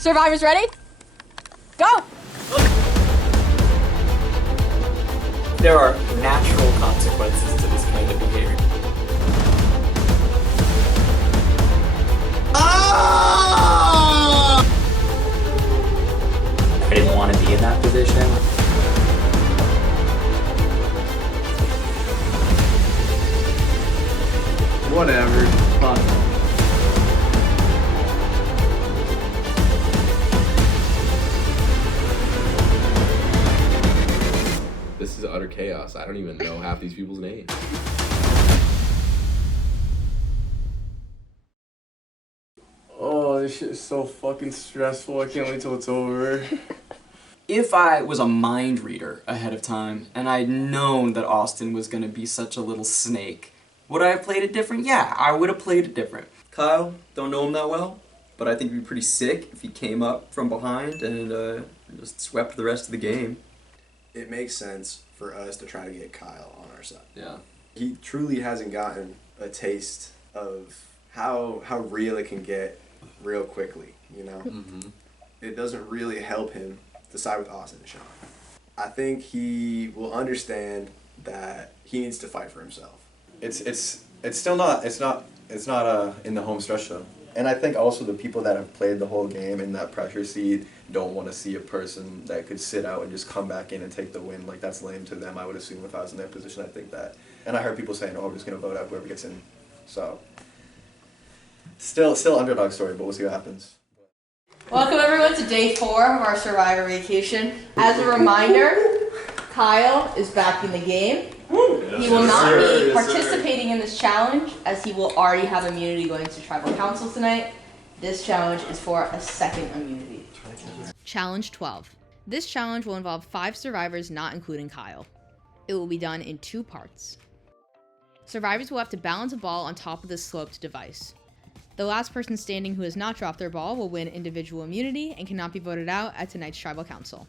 Survivors ready? Go! There are natural consequences to this kind of behavior. Ah! I didn't want to be in that position. Whatever. Fun. This is utter chaos. I don't even know half these people's names. Oh, this shit is so fucking stressful. I can't wait till it's over. If I was a mind reader ahead of time and I'd known that Austin was going to be such a little snake, would I have played it different? Yeah, I would have played it different. Kyle, don't know him that well, but I think he'd be pretty sick if he came up from behind and just swept the rest of the game. It makes sense for us to try to get Kyle on our side. Yeah. He truly hasn't gotten a taste of how real it can get real quickly, you know? Mm-hmm. It doesn't really help him to side with Austin and Sean. I think he will understand that he needs to fight for himself. It's still not in the home stretch though. And I think also the people that have played the whole game in that pressure seed don't want to see a person that could sit out and just come back in and take the win. Like, that's lame to them, I would assume, if I was in their position. I think that. And I heard people saying, oh, I'm just going to vote out whoever gets in. So, still underdog story, but we'll see what happens. Welcome everyone to day 4 of our Survivor vacation. As a reminder, Kyle is back in the game. He will not be participating in this challenge as he will already have immunity going to tribal council tonight. This challenge is for a second immunity. Challenge 12. This challenge will involve 5 survivors, not including Kyle. It will be done in 2 parts. Survivors will have to balance a ball on top of this sloped device. The last person standing who has not dropped their ball will win individual immunity and cannot be voted out at tonight's tribal council.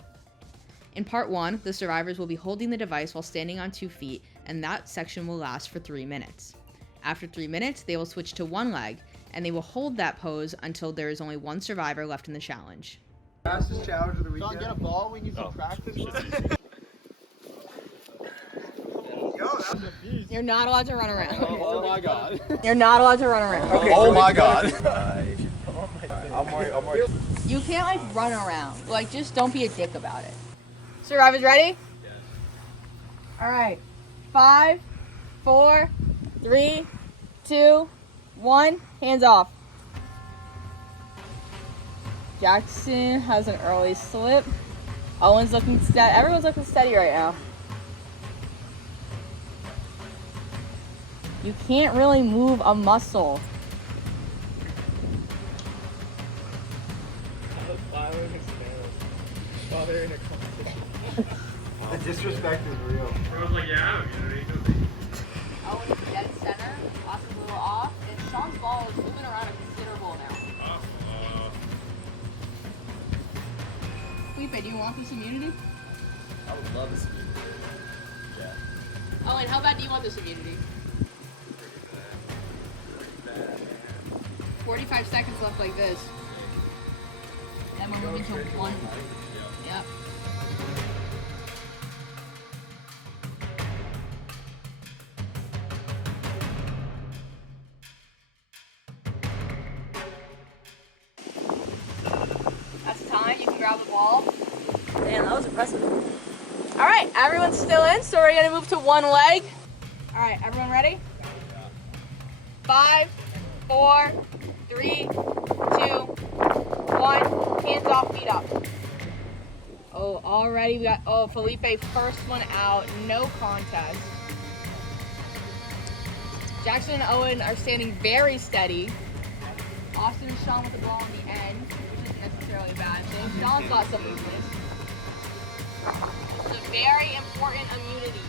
In part 1, the survivors will be holding the device while standing on 2 feet, and that section will last for 3 minutes. After 3 minutes, they will switch to one leg, and they will hold that pose until there is only 1 survivor left in the challenge. Fastest challenge of the weekend. Sean, get a ball. We need some practice. You're not allowed to run around. Oh my god. You're not allowed to run around. Okay. Oh my god. I'm worried. You can't like run around. Like, just don't be a dick about it. Survivors ready? Yes. Alright. 5, 4, 3, 2, 1. Hands off. Jackson has an early slip. Owen's looking steady. Everyone's looking steady right now. You can't really move a muscle. The disrespect is real. I was like, yeah, Owen's dead center. Austin's a little off. And Sean's ball is moving around a considerable amount. Felipe, do you want this immunity? I would love this immunity. Yeah. Oh, and how bad do you want this immunity? Pretty bad. 45 seconds left like this. And we're moving to 1. Yep. That's time. You can grab the ball. Damn, that was impressive. All right, everyone's still in, so we're gonna move to 1 leg. All right, everyone ready? 5, 4, 3, 2, 1. Hands off, feet up. Oh, already we got, Felipe, first one out, no contest. Jackson and Owen are standing very steady. Austin and Sean with the ball in the end, which isn't necessarily a bad thing. Sean's got some movement. It's a very important immunity.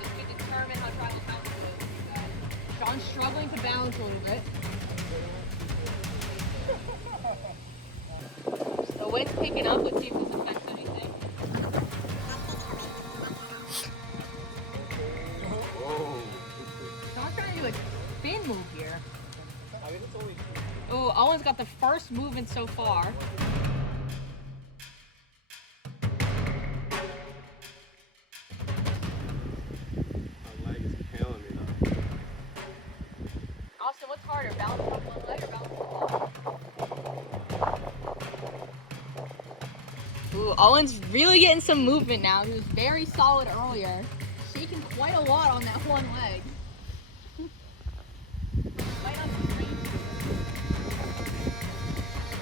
This could determine how tribal council goes. Sean's struggling to balance a little bit. The wind's picking up. Let's see if this affects anything. Sean's trying to do a spin move here. I mean, it's only Oh, Owen's got the first movement so far. My leg is killing me though. Austin, what's harder, balancing on one leg or balancing the ball? Ooh, Owen's really getting some movement now. He was very solid earlier. Shaking quite a lot on that one leg. Might not be straight.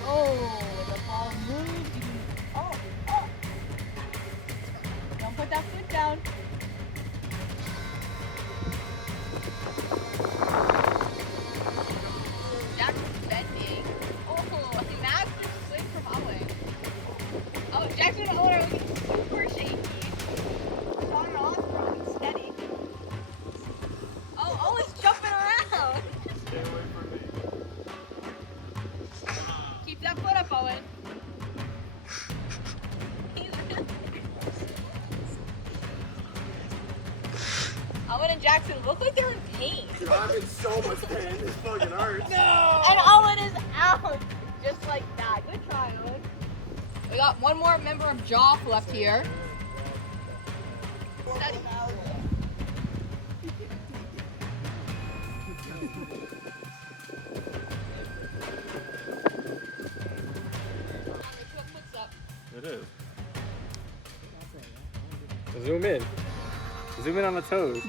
Oh, the ball moved. Oh. Don't put that foot down. Jackson's bending. Oh, Max is swing from Owen. Oh, Jackson and Owen are looking super shaky. Sean and Austin are looking steady. Oh, Owen's jumping around. Stay away from me. Keep that foot up, Owen. Owen and Jackson look like they're in pain. Dude, I'm in so much pain. This fucking hurts. No! And Owen is out. Just like that. Good try, Owen. We got one more member of Joff left here. Steady. It is. Zoom in. Zoom in on the toes.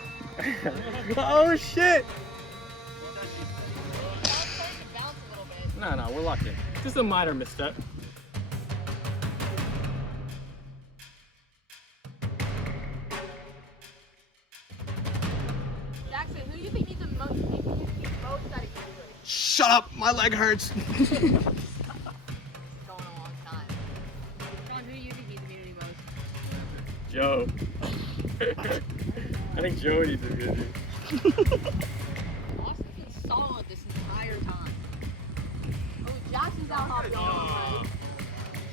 Oh shit! No, we're locked in. Just a minor misstep. Jackson, who do you think needs the most? Out of Shut up! My leg hurts. It's going a long time. Sean, who do you think needs immunity most? Joe. I think Joe needs immunity. Austin's been solid this entire time. Oh, Jackson's out hopping all the way.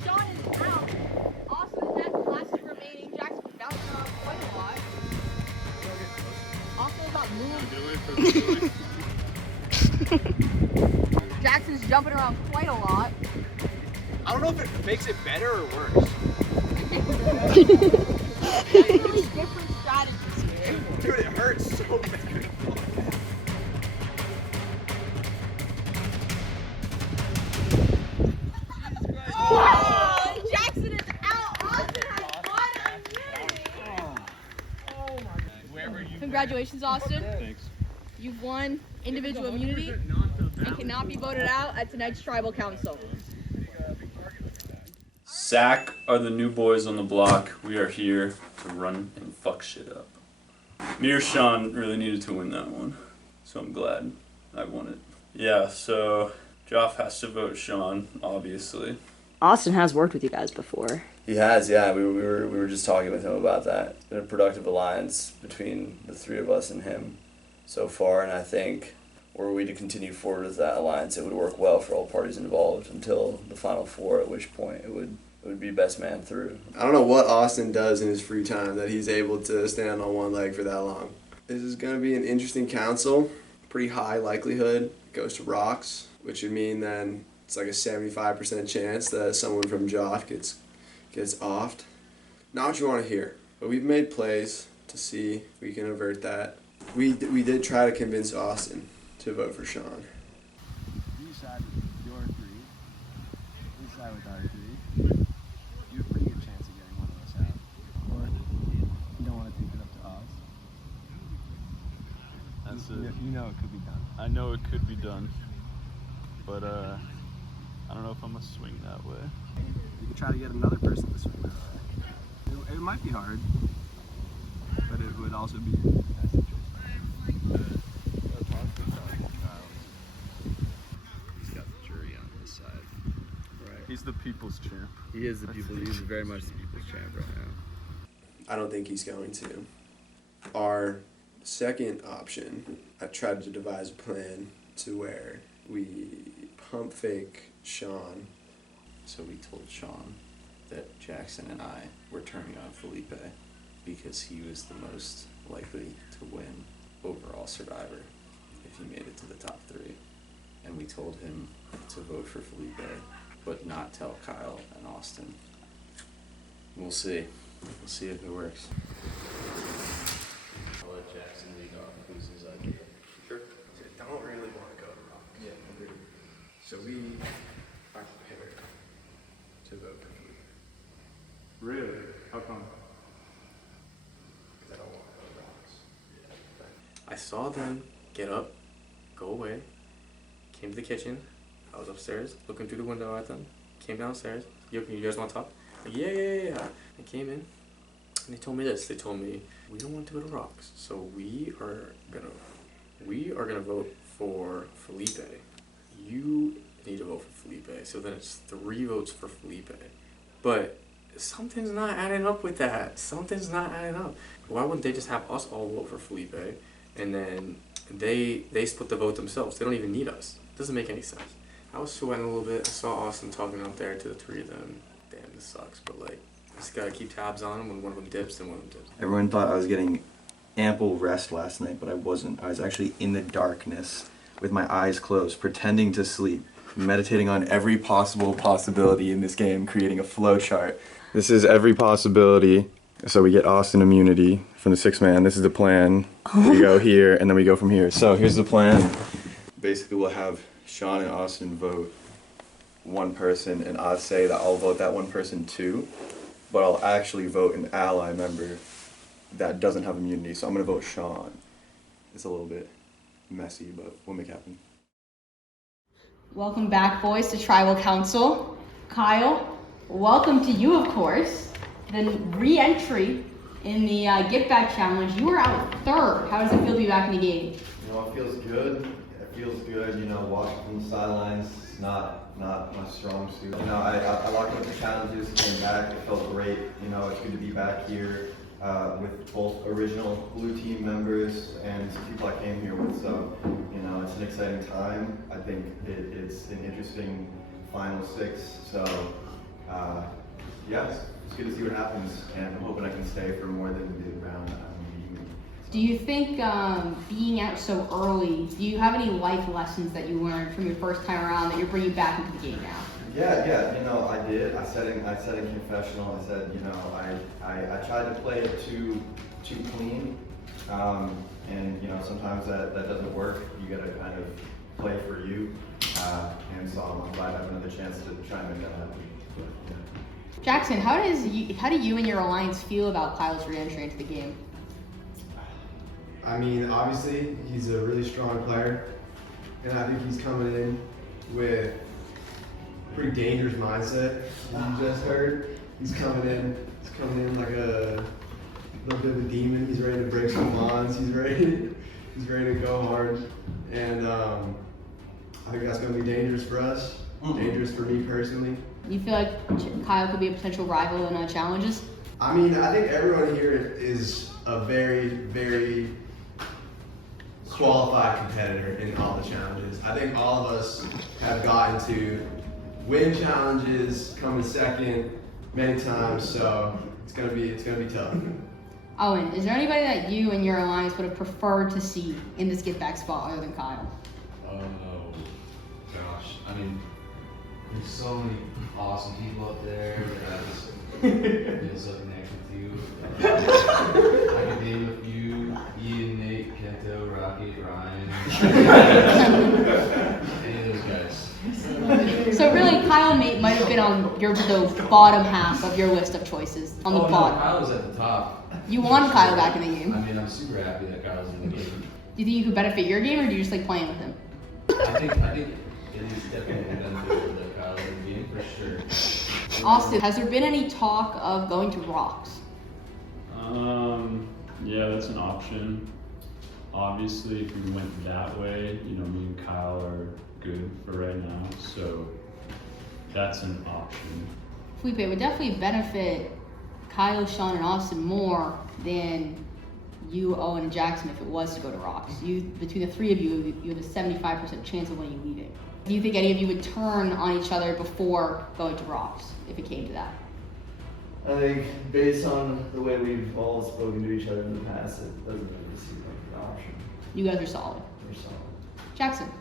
Sean is out. Austin has the last two remaining. Jackson bouncing around quite a lot. Austin got moved. Jackson's jumping around quite a lot. I don't know if it makes it better or worse. Definitely different strategies here. Dude, it hurts so bad. Oh, Jackson is out. Austin has won immunity. Congratulations, Austin. Thanks. You've won individual immunity and cannot be voted out at tonight's tribal council. Zach are the new boys on the block. We are here to run and fuck shit up. Me or Sean really needed to win that one, so I'm glad I won it. Yeah, so Joff has to vote Sean, obviously. Austin has worked with you guys before. He has, yeah. We were just talking with him about that. It's been a productive alliance between the three of us and him so far, and I think were we to continue forward with that alliance, it would work well for all parties involved until the final four, at which point it would be best man through. I don't know what Austin does in his free time that he's able to stand on one leg for that long. This is going to be an interesting council. Pretty high likelihood it goes to rocks, which would mean then it's like a 75% chance that someone from Joff gets offed. Not what you want to hear, but we've made plays to see if we can avert that. We did try to convince Austin to vote for Sean. You side with your three. We side with our three. You have a pretty good chance of getting one of us out. Or you don't want to take it up to us. That's it. You know it could be done. I know it could be done, but I don't know if I'm gonna swing that way. You could try to get another person to swing that way. It might be hard, but it would also be in the best interest. He's got the jury on his side. Right. He's the people's champ. He is the people. He's very much the people's champ right now. I don't think he's going to. Our second option, I tried to devise a plan to where we pump fake Sean. So we told Sean that Jackson and I were turning on Felipe because he was the most likely to win overall Survivor if he made it to the top 3. and we told him to vote for Felipe, but not tell Kyle and Austin. We'll see. We'll see if it works. I'll let Jackson lead off. Who's his idea? Sure. I don't really want to go to rock. Yeah, agreed. So we are prepared to vote for Felipe. Really? How come? Because I don't want to go to rocks. I saw them get up, go away, came to the kitchen. I was upstairs looking through the window at them, came downstairs. You guys want to talk? Like, yeah. I came in and they told me this. They told me, we don't want to go to rocks, so we are gonna vote for Felipe. You need to vote for Felipe. So then it's 3 votes for Felipe. But something's not adding up with that. Something's not adding up. Why wouldn't they just have us all vote for Felipe and then they split the vote themselves? They don't even need us. It doesn't make any sense. I was sweating a little bit. I saw Austin talking out there to the 3 of them. Damn, this sucks. But like, just gotta keep tabs on them. When one of them dips, then one of them dips. Everyone thought I was getting ample rest last night, but I wasn't. I was actually in the darkness with my eyes closed, pretending to sleep, meditating on every possible possibility in this game, creating a flow chart. This is every possibility. So we get Austin immunity from the 6-man. This is the plan. We go here, and then we go from here. So here's the plan. Basically, we'll have Sean and Austin vote one person, and I'll say that I'll vote that one person too, but I'll actually vote an ally member that doesn't have immunity. So I'm going to vote Sean. It's a little bit messy, but we'll make it happen. Welcome back, boys, to Tribal Council. Kyle, welcome to you, of course. Then re-entry in the Getback challenge. You were out 3rd. How does it feel to be back in the game? You know, it feels good. It feels good. You know, watching from the sidelines is not my strong suit. You know, I locked up the challenges, came back. It felt great. You know, it's good to be back here with both original Blue Team members and people I came here with. So, you know, it's an exciting time. I think it's an interesting final 6. So, yes, it's good to see what happens, and I'm hoping I can stay for more than we did round. Do you think being out so early, do you have any life lessons that you learned from your first time around that you're bringing back into the game now? Yeah, you know, I did. I said in confessional, I said, you know, I tried to play it too clean, and you know, sometimes that doesn't work. You gotta kind of play for you, and so I'm glad I have another chance to try and make that happen. But, yeah. Jackson, how do you and your alliance feel about Kyle's re-entry into the game? I mean, obviously, he's a really strong player, and I think he's coming in with a pretty dangerous mindset. You just heard. He's coming in like a little bit of a demon. He's ready to break some bonds. He's ready to go hard, and I think that's going to be dangerous for us. Dangerous for me personally. You feel like Kyle could be a potential rival in challenges? I mean, I think everyone here is a very, very qualified competitor in all the challenges. I think all of us have gotten to win challenges, come in second many times, so it's gonna be tough. Owen, is there anybody that you and your alliance would have preferred to see in this Getback spot other than Kyle? Oh gosh, I mean, there's so many awesome people up there that I just feel so connected to. I could name a few: Ian, Nate, Kento, Rocky, Ryan. Any of those guys. So really, Kyle and Nate might have been on the bottom half of your list of choices. On the bottom. No, Kyle was at the top. You want Kyle back in the game. I mean, I'm super happy that Kyle's in the game. Do you think you could benefit your game, or do you just like playing with him? I think it is definitely beneficial that Kyle's in the game for sure. Austin, has there been any talk of going to rocks? Yeah, that's an option. Obviously, if we went that way, you know, me and Kyle are good for right now, so that's an option. Felipe, it would definitely benefit Kyle, Sean, and Austin more than you, Owen, and Jackson if it was to go to rocks. Between the 3 of you have a 75% chance of winning leaving. Do you think any of you would turn on each other before going to rocks if it came to that? I think based on the way we've all spoken to each other in the past, it doesn't really seem like an option. You guys are solid. We're solid. Jackson.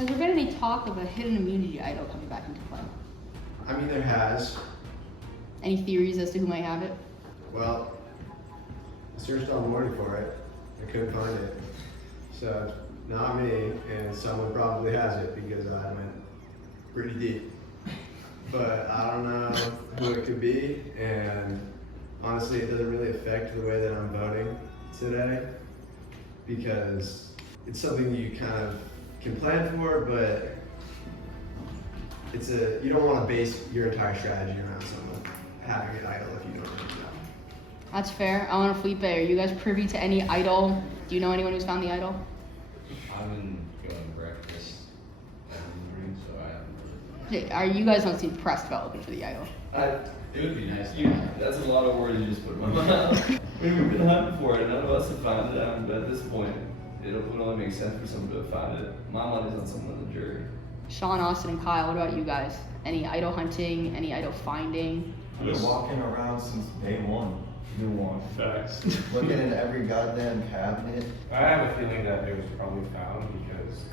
Has there been any talk of a hidden immunity idol coming back into play? I mean, there has. Any theories as to who might have it? Well, I searched all morning for it. I couldn't find it. So it's not me, and someone probably has it because I went pretty deep. But I don't know who it could be, and honestly, it doesn't really affect the way that I'm voting today because it's something you kind of can plan for, but you don't want to base your entire strategy around someone having an idol if you don't really know. That's fair. I want to Felipe, are you guys privy to any idol? Do you know anyone who's found the idol? I've been going to breakfast every morning, so I haven't really. Yeah, are you guys don't seem pressed about looking for the idol? It would be nice. That's a lot of words you just put in my mouth. We've been hunting for it. None of us have found it. But at this point, it would only make sense for someone to have found it. My money's on someone in the jury. Sean, Austin, and Kyle, what about you guys? Any idol hunting? Any idol finding? I've been walking around since day one. New one. Facts. Looking in every goddamn cabinet. I have a feeling that it was probably found because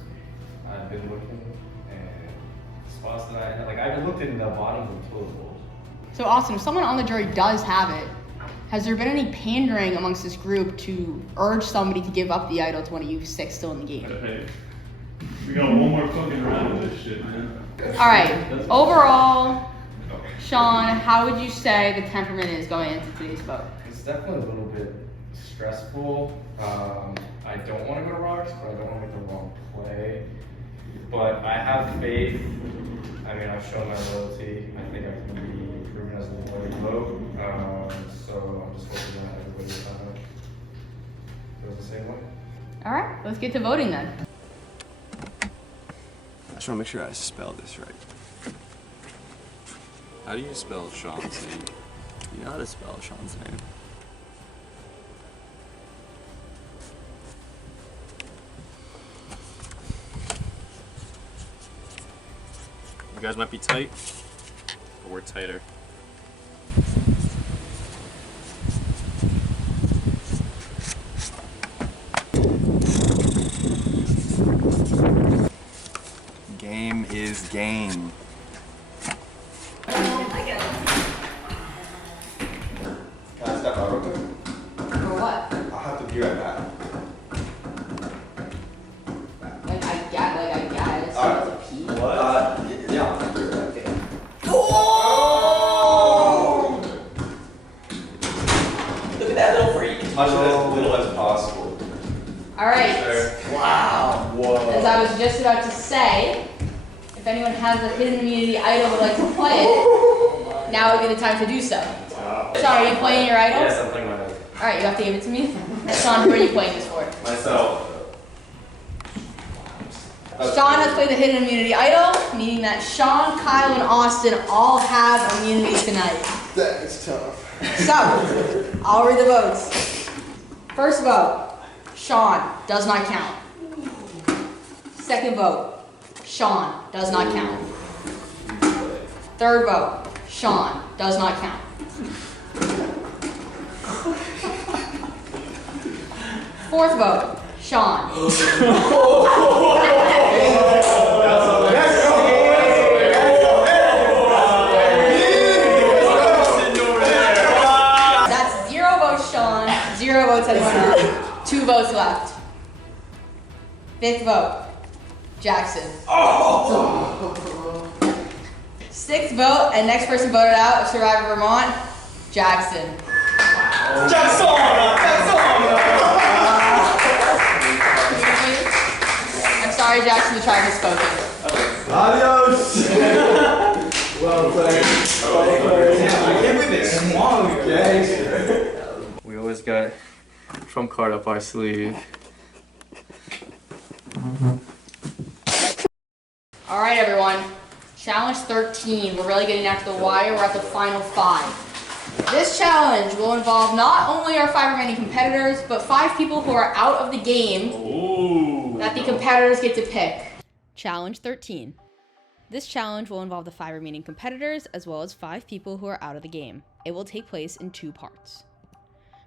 I've been looking and spots that I haven't looked in the bottoms of toilet bowls. So Austin, if someone on the jury does have it, has there been any pandering amongst this group to urge somebody to give up the idol to one of you 6 still in the game? Hey, we got one more fucking round of this shit, man. All right, overall, Sean, how would you say the temperament is going into today's vote? It's definitely a little bit stressful. I don't want to go to rocks, but I don't want to make the wrong play. But I have faith. I mean, I've shown my loyalty. I think I can be proven as a loyal vote. So I'm just hoping that everybody feels the same way. All right, let's get to voting then. I just want to make sure I spelled this right. How do you spell Sean's name? You know how to spell Sean's name. You guys might be tight, but we're tighter. Game is game. Can I step out real quick? For what? I'll have to be right back. I guess. Alright. It's a pee. Yeah, I'll have to be right back. Oh! Look at that little freak. Touch it as little as possible. All right. Wow. Whoa. As I was just about to say, if anyone has a hidden immunity idol would like to play it, now would be the time to do so. Wow. Sean, are you playing your idol? Yes, I'm playing my idol. All right, you have to give it to me. Sean, who are you playing this for? Myself. Sean has played the hidden immunity idol, meaning that Sean, Kyle, and Austin all have immunity tonight. That's tough. So, I'll read the votes. First vote, Sean does not count. Second vote, Sean does not count. Third vote, Sean does not count. Fourth vote, Sean. That's 0 votes Sean, 0 votes anyone else. 2 votes left. Fifth vote, Jackson. Sixth vote, and next person voted out, Survivor Vermont, Jackson. I'm sorry, Jackson, the tribe has spoken. Adios! Well played. I can't believe it's small, okay? We always got trump card up our sleeve. All right, everyone. Challenge 13. We're really getting down to the wire. We're at the final 5. This challenge will involve not only our 5 remaining competitors, but 5 people who are out of the game that the competitors get to pick. Challenge 13. This challenge will involve the 5 remaining competitors as well as 5 people who are out of the game. It will take place in 2 parts.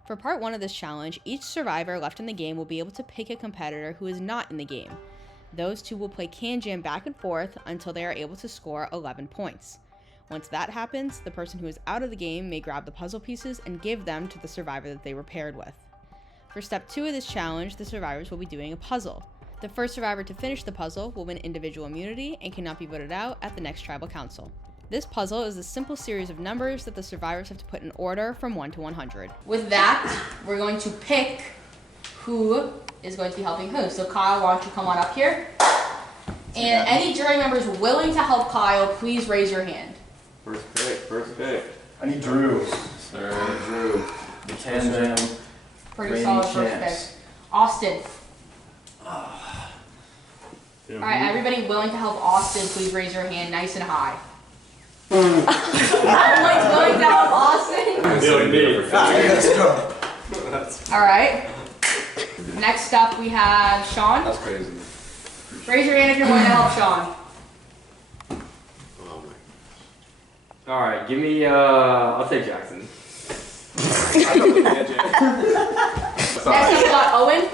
For part 1 of this challenge, each survivor left in the game will be able to pick a competitor who is not in the game. Those two will play Can Jam back and forth until they are able to score 11 points. Once that happens, the person who is out of the game may grab the puzzle pieces and give them to the survivor that they were paired with. For step 2 of this challenge, the survivors will be doing a puzzle. The first survivor to finish the puzzle will win individual immunity and cannot be voted out at the next tribal council. This puzzle is a simple series of numbers that the survivors have to put in order from 1 to 100. With that, we're going to pick who is going to be helping who. So Kyle, why don't you come on up here? And any jury members willing to help Kyle, please raise your hand. First pick. I need Drew. Sir, Drew. The Can Jam. Pretty solid first pick. Austin. Alright, everybody willing to help Austin, please raise your hand nice and high. Everyone's willing to help Austin? Alright. Next up we have Sean. That's crazy. Raise your hand if you're willing to help Sean. Alright, give me, I'll take Jackson. Next up we got Owen.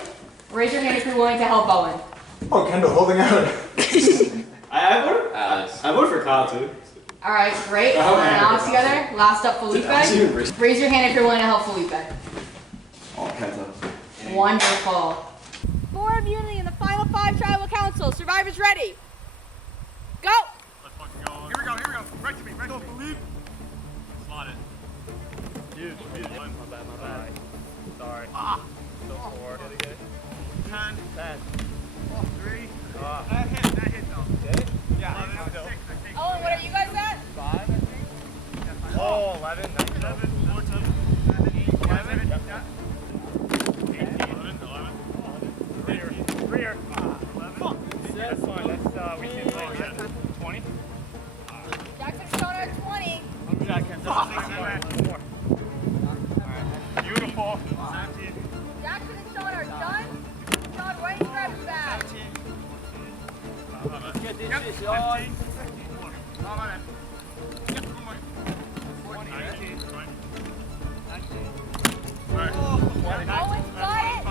Raise your hand if you're willing to help Owen. Oh, Kendall holding out. I voted for Kyle too. Alright, great. Owen and Alex together. Last up, Felipe. Raise your hand if you're willing to help Felipe. Oh, Kento. Wonderful. For immunity in the final 5 tribal council. Survivors ready? Go! Let's fucking go. Here we go. Right to me. Don't believe. Slot it. Dude, my bad. Sorry. So 4. 10. 3. That hit though. Did it? Yeah. 11, 6. Oh, what are you guys at? 5, I think. Yeah, 11. 11. 14. 11. Yeah. 18. 11. 3 here. 11. That's fine. That's we can play. 20. Jackson's showing at 20. I'm good at Kento. 4. Alright. Beautiful. 17. Jackson and Sean are done. Sean, why don't you grab his bag? 17. Let's get this shit, 15. Sean. How about that? Yep, one more. 19. 19. Alright. Owen's got it.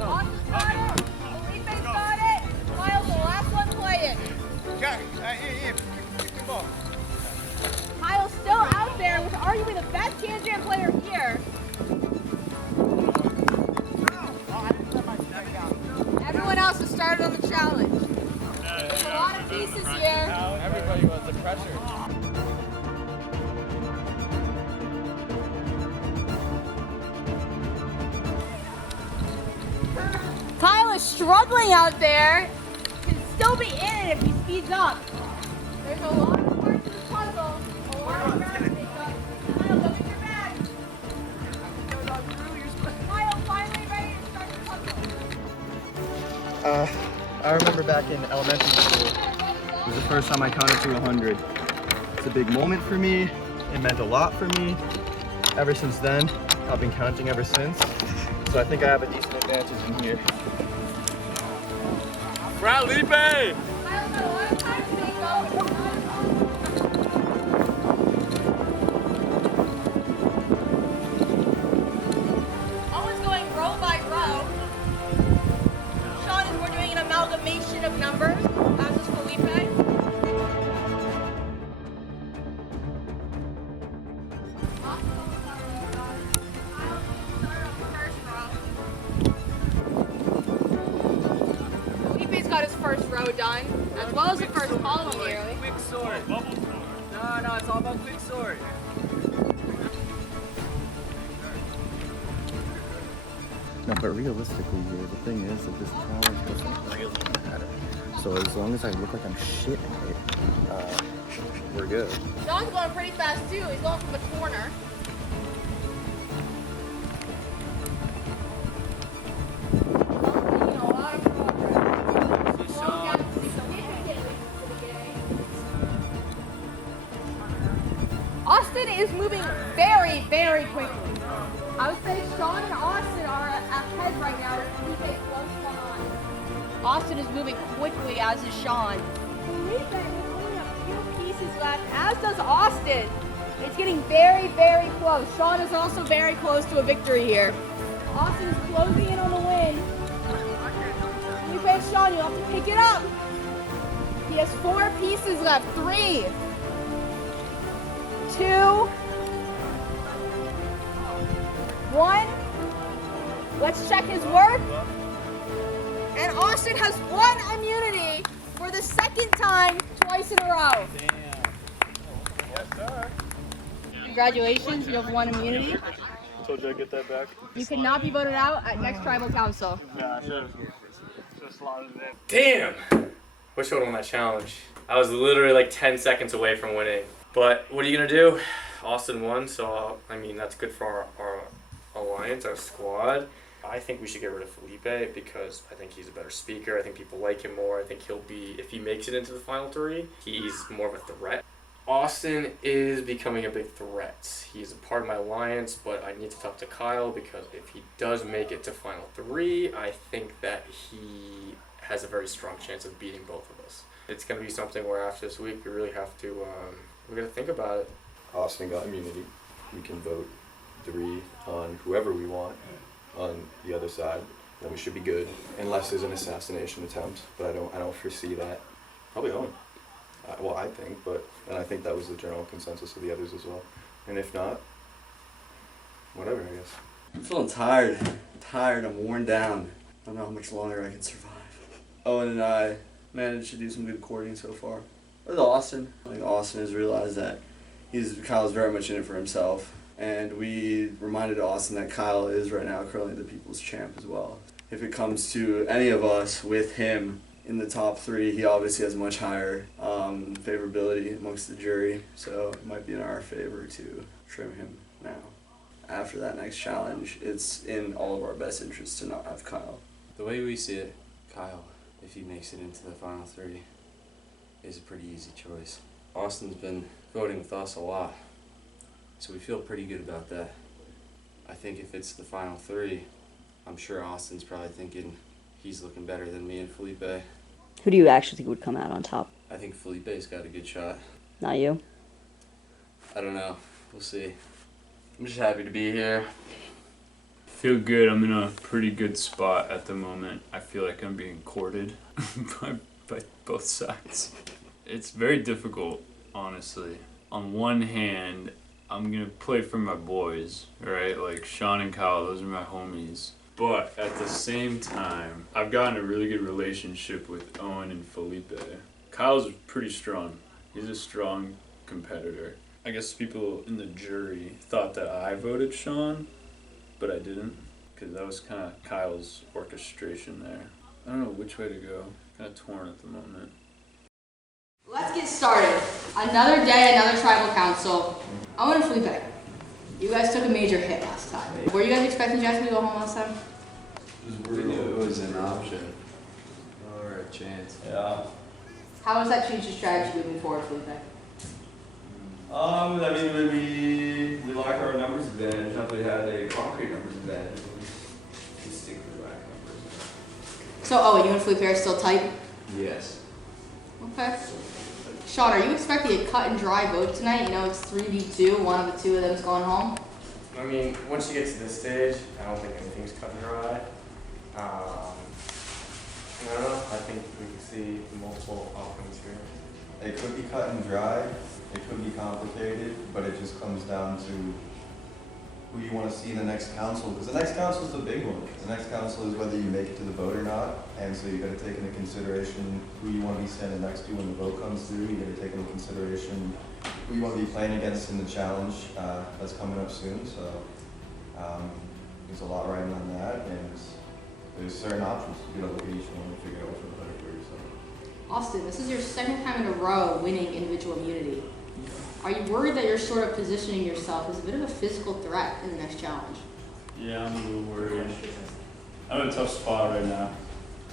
Austin's got it. Felipe's got it. Kyle's the last one to play it. Jack, good ball. Kyle's still out there with arguably the best Can Jam player here. Everyone else has started on the challenge. There's a lot of pieces here. Everybody was the pressure. Kyle is struggling out there. Can still be in it if he speeds up. There's a lot of parts of the puzzle. A lot of ground to make up. Kyle, go get your bag. Kyle, finally ready to start the puzzle. I remember back in elementary school, it was the first time I counted to 100. It's a big moment for me. It meant a lot for me. Ever since then, I've been counting ever since. So I think I have a decent advantage in here. Felipe! Kyle's got a lot of time to make up. Owen's going row by row. Sean is more doing an amalgamation of numbers, as is Felipe. Felipe's got his first row done, as well as the first column nearly. Quick sort. No, it's all about quick sort. No, but realistically here, the thing is that this challenge doesn't really matter. So as long as I look like I'm shit at it, we're good. Sean's going pretty fast too. He's going from the corner. Making a lot of progress. Slowing down significantly for the game. Austin is moving very, very quickly. I would say Sean and Austin are ahead right now. Felipe close behind. Austin is moving quickly, as is Sean. Felipe has only a few pieces left, as does Austin. It's getting very, very close. Sean is also very close to a victory here. Austin is closing in on the win. Felipe Sean, you have to pick it up. He has 4 pieces left. 3, 2, 1. Let's check his work. And Austin has 1 immunity for the 2nd time, twice in a row. Yes, sir. Congratulations, you have 1 immunity. I told you I'd get that back. You cannot be voted out at next tribal council. Nah, I should have slotted it in. Damn! Wish I would've won that challenge. I was literally like 10 seconds away from winning. But what are you gonna do? Austin won, so I mean that's good for our alliance, our squad. I think we should get rid of Felipe because I think he's a better speaker. I think people like him more. I think he'll be, if he makes it into the final 3, he's more of a threat. Austin is becoming a big threat. He's a part of my alliance, but I need to talk to Kyle because if he does make it to final 3, I think that he has a very strong chance of beating both of us. It's going to be something where after this week we really have to, we're going to think about it. Austin got immunity. We can vote 3 on whoever we want on the other side. Then we should be good, unless there's an assassination attempt. But I don't foresee that. Probably Owen. Well, I think, and I think that was the general consensus of the others as well. And if not, whatever, I guess. I'm feeling tired. I'm worn down. I don't know how much longer I can survive. Owen and I managed to do some good courting so far. With Austin. I think Austin has realized that Kyle's very much in it for himself. And we reminded Austin that Kyle is right now currently the people's champ as well. If it comes to any of us with him in the top 3, he obviously has much higher favorability amongst the jury, so it might be in our favor to trim him now. After that next challenge, it's in all of our best interests to not have Kyle. The way we see it, Kyle, if he makes it into the final 3, is a pretty easy choice. Austin's been voting with us a lot, so we feel pretty good about that. I think if it's the final 3, I'm sure Austin's probably thinking he's looking better than me and Felipe. Who do you actually think would come out on top? I think Felipe's got a good shot. Not you? I don't know. We'll see. I'm just happy to be here. Feel good. I'm in a pretty good spot at the moment. I feel like I'm being courted by both sides. It's very difficult, honestly. On one hand, I'm gonna play for my boys, right? Like Sean and Kyle, those are my homies. But at the same time, I've gotten a really good relationship with Owen and Felipe. Kyle's pretty strong. He's a strong competitor. I guess people in the jury thought that I voted Sean, but I didn't, because that was kind of Kyle's orchestration there. I don't know which way to go. Kind of torn at the moment. Let's get started. Another day, another tribal council. Owen and Felipe, you guys took a major hit last time. Were you guys expecting Jackson to go home last time? We knew it was an option. Or a chance. Yeah. How has that changed your strategy moving forward, Felipe? I mean, we like our numbers advantage. Not that we had a concrete numbers advantage. We stick to the rack numbers. So, Owen, you and Felipe are still tight? Yes. Okay. Sean, are you expecting a cut and dry vote tonight? You know, it's 3v2, one of the 2 of them's going home. I mean, once you get to this stage, I don't think anything's cut and dry. I don't know. I think we can see multiple outcomes here. It could be cut and dry, it could be complicated, but it just comes down to who you want to see in the next council, because the next council is the big one. The next council is whether you make it to the vote or not, and so you got to take into consideration who you want to be standing next to when the vote comes through. You got to take into consideration who you want to be playing against in the challenge that's coming up soon. So there's a lot riding on that, and there's certain options. You got to look at each one and figure out which one's better for yourself. Austin, this is your 2nd time in a row winning individual immunity. Are you worried that you're sort of positioning yourself as a bit of a physical threat in the next challenge? Yeah, I'm a little worried. I'm in a tough spot right now.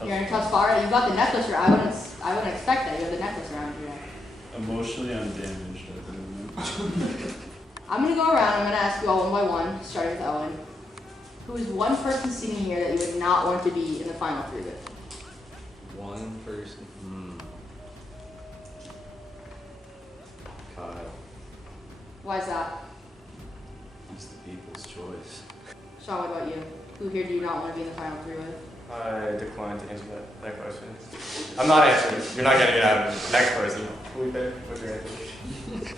You're in a tough spot, right? You got the necklace around. I wouldn't expect that. You have the necklace around you. Emotionally, I'm damaged at the moment. I'm going to go around. I'm going to ask you all one by one, starting with Owen. Who is one person sitting here that you would not want to be in the final 3 with? One person? Kyle. Why is that? He's the people's choice. Sean, what about you? Who here do you not want to be in the final 3 with? I decline to answer that question. I'm not answering it. You're not getting it out of me. Next person. Felipe, what's your answer?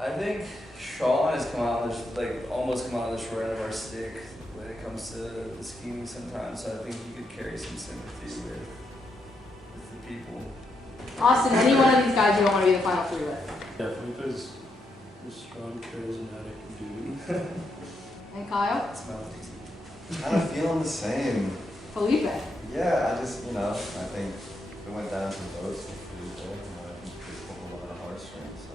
I think Sean has come out on this, like, almost come out on the short end of our stick when it comes to the scheming sometimes, so I think he could carry some sympathy with the people. Austin, any one of these guys you don't want to be the final three with? Yeah, Felipe's a strong, charismatic dude. And Kyle? Kind of feeling the same. Felipe? Yeah, I just, I think if it went down to votes for Felipe, I think he could pull a lot of heartstrings, so.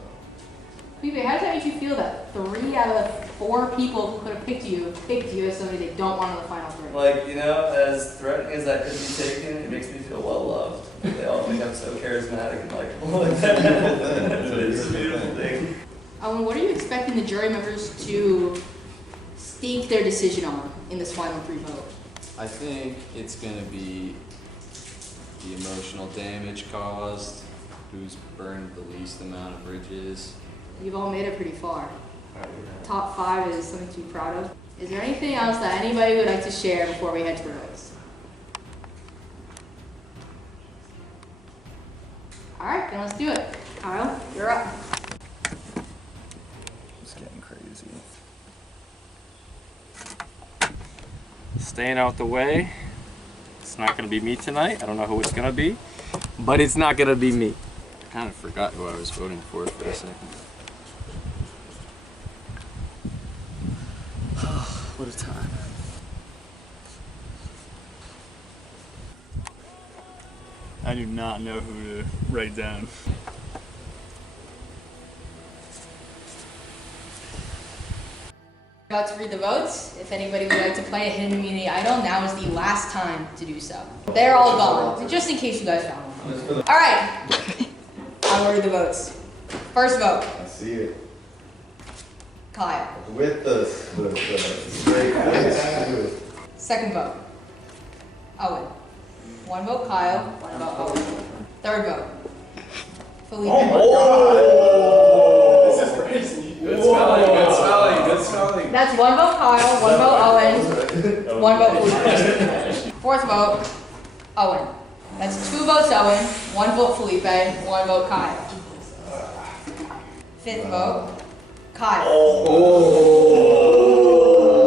Felipe, how does that make you feel that 3 out of 4 people who could have picked you as somebody they don't want in the final 3? Like, as threatening as that could be taken, it makes me feel well loved. They all think I'm so charismatic and likable. It's a beautiful thing. Owen, what are you expecting the jury members to stake their decision on in this final 3 vote? I think it's going to be the emotional damage caused, who's burned the least amount of bridges. You've all made it pretty far. Top 5 is something to be proud of. Is there anything else that anybody would like to share before we head to the votes? Alright, then let's do it. Kyle, you're up. It's getting crazy. Staying out the way. It's not going to be me tonight. I don't know who it's going to be, but it's not going to be me. I kind of forgot who I was voting for a second. What a time. I do not know who to write down. About to read the votes. If anybody would like to play a hidden immunity idol, now is the last time to do so. They're all gone, just in case you guys found one. Alright, I'll read the votes. First vote. I see it. Kyle. With the straight face. Second vote. Owen. 1 vote Kyle, 1 vote Owen. Third vote. Felipe. This is crazy. Good spelling, good spelling, good spelling. That's 1 vote Kyle, 1 vote Owen, 1 vote Felipe. Fourth vote, Owen. That's 2 votes Owen, 1 vote Felipe, 1 vote Kyle. Fifth vote, Kyle.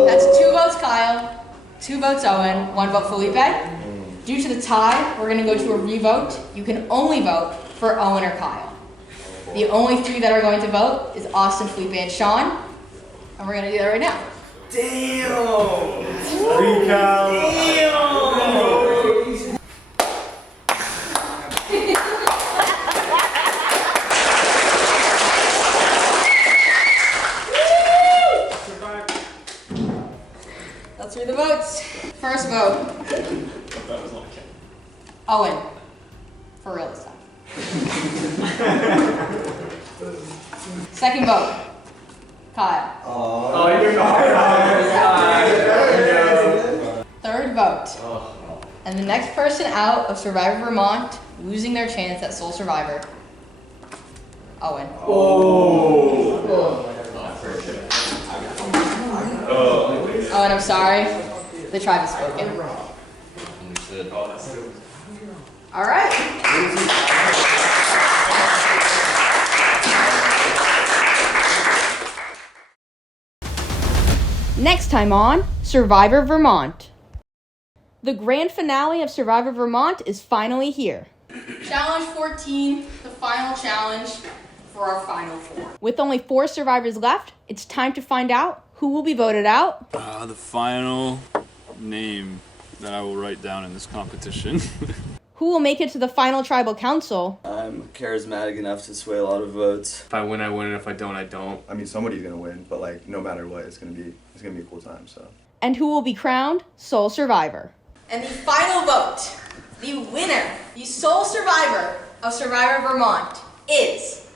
That's 2 votes Kyle, 2 votes Owen, 1 vote Felipe. Due to the tie, we're going to go to a revote. You can only vote for Owen or Kyle. The only 3 that are going to vote is Austin, Felipe, and Sean. And we're going to do that right now. Damn! Recount! Let's read the votes. First vote. Owen. For real this time. Second vote. Kyle. Oh, you're not. Third vote. And the next person out of Survivor Vermont, losing their chance at Sole Survivor. Owen. Owen, I'm sorry. The tribe has spoken. Understood. All right. Next time on Survivor Vermont. The grand finale of Survivor Vermont is finally here. Challenge 14, the final challenge for our final 4. With only 4 survivors left, it's time to find out who will be voted out. The final name that I will write down in this competition. Who will make it to the final tribal council. I'm charismatic enough to sway a lot of votes. If I win, I win, and if I don't, I don't. I mean, somebody's gonna win, but like, no matter what, it's gonna be a cool time. So. And who will be crowned sole survivor. And the final vote, the winner, the sole survivor of Survivor Vermont is